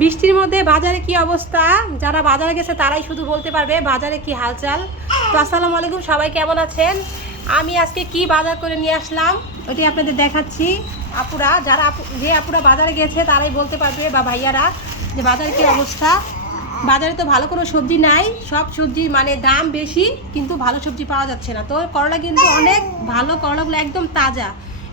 বৃষ্টির মধ্যে বাজারে কি অবস্থা, যারা বাজারে গেছে তারাই শুধু বলতে পারবে বাজারে কি হালচাল। তো আসসালামু আলাইকুম, সবাই কেমন আছেন? আমি আজকে কি বাজার করে নিয়ে আসলাম ওটি আপনাদের দেখাচ্ছি। আপুরা যারা যে আপুরা বাজারে গেছে তারাই বলতে পারবে, বা ভাইয়ারা, যে বাজারে কি অবস্থা। বাজারে তো ভালো কোনো সবজি নাই, সব সবজি মানে দাম বেশি, কিন্তু ভালো সবজি পাওয়া যাচ্ছে না। তো করলা কিন্তু অনেক ভালো, করলাগুলো একদম তাজা,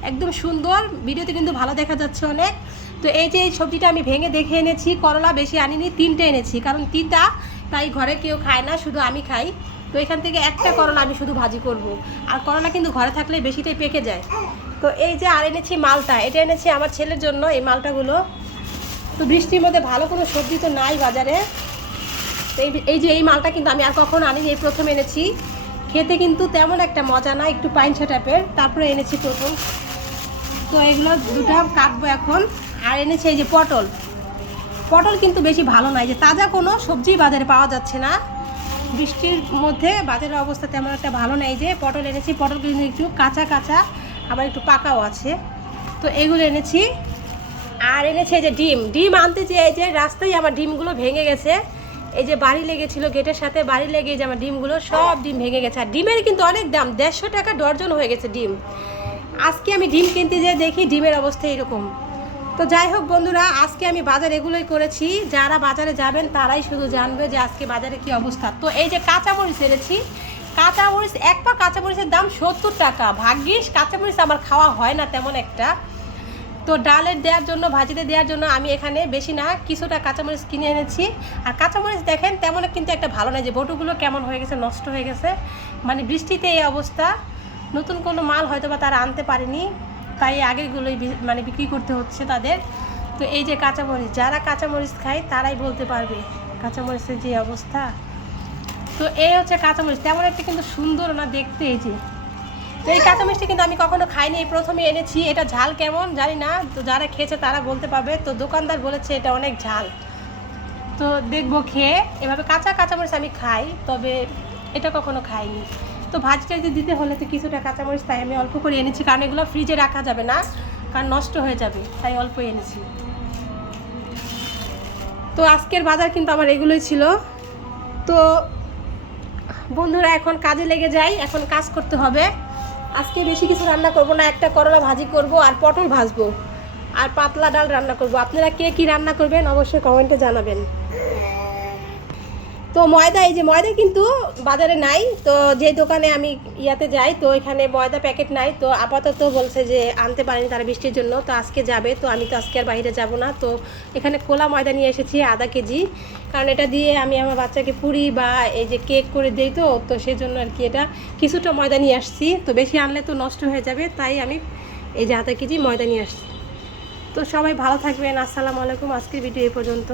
একদম সুন্দর, ভিডিওতে কিন্তু ভালো দেখা যাচ্ছে অনেক। তো এই যে এই সবজিটা আমি ভেঙে দেখে এনেছি, করলা বেশি আনিনি, 3টে এনেছি, কারণ তিতা, তাই ঘরে কেউ খায় না, শুধু আমি খাই। তো এখান থেকে একটা করলা আমি শুধু ভাজি করব। আর করলা কিন্তু ঘরে থাকলে বেশিটাই পেকে যায়। তো এই যে আর এনেছি মালটা, এটা এনেছি আমার ছেলের জন্য, এই মালটাগুলো। তো বৃষ্টির মধ্যে ভালো কোনো সবজি তো নাই বাজারে। তো এই যে এই মালটা কিন্তু আমি আর কখনো আনিনি, এই প্রথম এনেছি। খেতে কিন্তু তেমন একটা মজা না, একটু পাইনছা টাইপের, তারপরে এনেছি প্রথম। তো এগুলো দুটো কাটবো এখন। আর এনেছি এই যে পটল। পটল কিন্তু বেশি ভালো নয়, যে তাজা কোনো সবজি বাজারে পাওয়া যাচ্ছে না বৃষ্টির মধ্যে, বাজারের অবস্থা তেমন একটা ভালো নেই। যে পটল এনেছি, পটল কিন্তু একটু কাঁচা কাঁচা, আবার একটু পাকাও আছে। তো এগুলো এনেছি। আর এনেছি এই যে ডিম আনতে চেয়ে এই যে রাস্তায় আমার ডিমগুলো ভেঙে গেছে। এই যে বাড়ি লেগেছিল, গেটের সাথে বাড়ি লেগে যে আমার ডিমগুলো সব ডিম ভেঙে গেছে। আর ডিমের কিন্তু অনেক দাম, 150 টাকা ডর্জন হয়ে গেছে ডিম। আজকে আমি ডিম কিনতে যেয়ে দেখি ডিমের অবস্থা এরকম। তো যাই হোক বন্ধুরা, আজকে আমি বাজার এগুলোই করেছি। যারা বাজারে যাবেন তারাই শুধু জানবে যে আজকে বাজারে কি অবস্থা। তো এই যে কাঁচামরিচ এনেছি, কাঁচামরিচ, এক পা কাঁচামরিচের দাম 70 টাকা। ভাগ্যিস কাঁচামরিচ আমার খাওয়া হয় না তেমন একটা। তো ডালের দেওয়ার জন্য, ভাজিতে দেওয়ার জন্য আমি এখানে বেশি না কিছুটা কাঁচামরিচ কিনে এনেছি। আর কাঁচামরিচ দেখেন তেমন কিন্তু একটা ভালো নয়, যে বটুগুলো কেমন হয়ে গেছে, নষ্ট হয়ে গেছে। মানে বৃষ্টিতে এই অবস্থা। নতুন কোনো মাল হয়তো বা তারা আনতে পারেনি, তাই আগেরগুলোই মানে বিক্রি করতে হচ্ছে তাদের। তো এই যে কাঁচামরিচ, যারা কাঁচামরিচ খায় তারাই বলতে পারবে কাঁচামরিচের যে অবস্থা। তো এই হচ্ছে কাঁচামরিচ, তেমন একটা কিন্তু সুন্দর না দেখতে। এই যে, তো এই কাঁচামরিচটা কিন্তু আমি কখনো খাইনি, এই প্রথমে এনেছি। এটা ঝাল কেমন জানি না, তো যারা খেয়েছে তারা বলতে পারবে। তো দোকানদার বলেছে এটা অনেক ঝাল। তো দেখবো খেয়ে। এভাবে কাঁচামরিচ আমি খাই, তবে এটা কখনো খাইনি। তো ভাজিটা যদি দিতে হলে তো কিছুটা কাঁচামরিচ, তাই আমি অল্প করে এনেছি, কারণ এগুলো ফ্রিজে রাখা যাবে না, কারণ নষ্ট হয়ে যাবে, তাই অল্প এনেছি। তো আজকের বাজার কিন্তু আমার এগুলোই ছিল। তো বন্ধুরা এখন কাজে লেগে যাই, এখন কাজ করতে হবে। আজকে বেশি কিছু রান্না করব না, একটা করলা ভাজি করব, আর পটল ভাজবো, আর পাতলা ডাল রান্না করব। আপনারা কে কী রান্না করবেন অবশ্যই কমেন্টে জানাবেন। তো ময়দা, এই যে ময়দা কিন্তু বাজারে নাই। তো যে দোকানে আমি ইয়াতে যাই, তো এখানে ময়দা প্যাকেট নাই। তো আপাতত বলছে যে আনতে পারেনি তারা বৃষ্টির জন্য, তো আজকে যাবে। তো আমি তো আজকে আর বাইরে যাব না। তো এখানে খোলা ময়দা নিয়ে এসেছি আধা কেজি, কারণ এটা দিয়ে আমি আমার বাচ্চাকে পুরি বা এই যে কেক করে দিই। তো সেই জন্য আর কি এটা কিছুটা ময়দা নিয়ে আসছি। তো বেশি আনলে তো নষ্ট হয়ে যাবে, তাই আমি এই যে আধা কেজি ময়দা নিয়ে আসছি। তো সবাই ভালো থাকবেন। আসসালামু আলাইকুম। আজকের ভিডিও এই পর্যন্ত।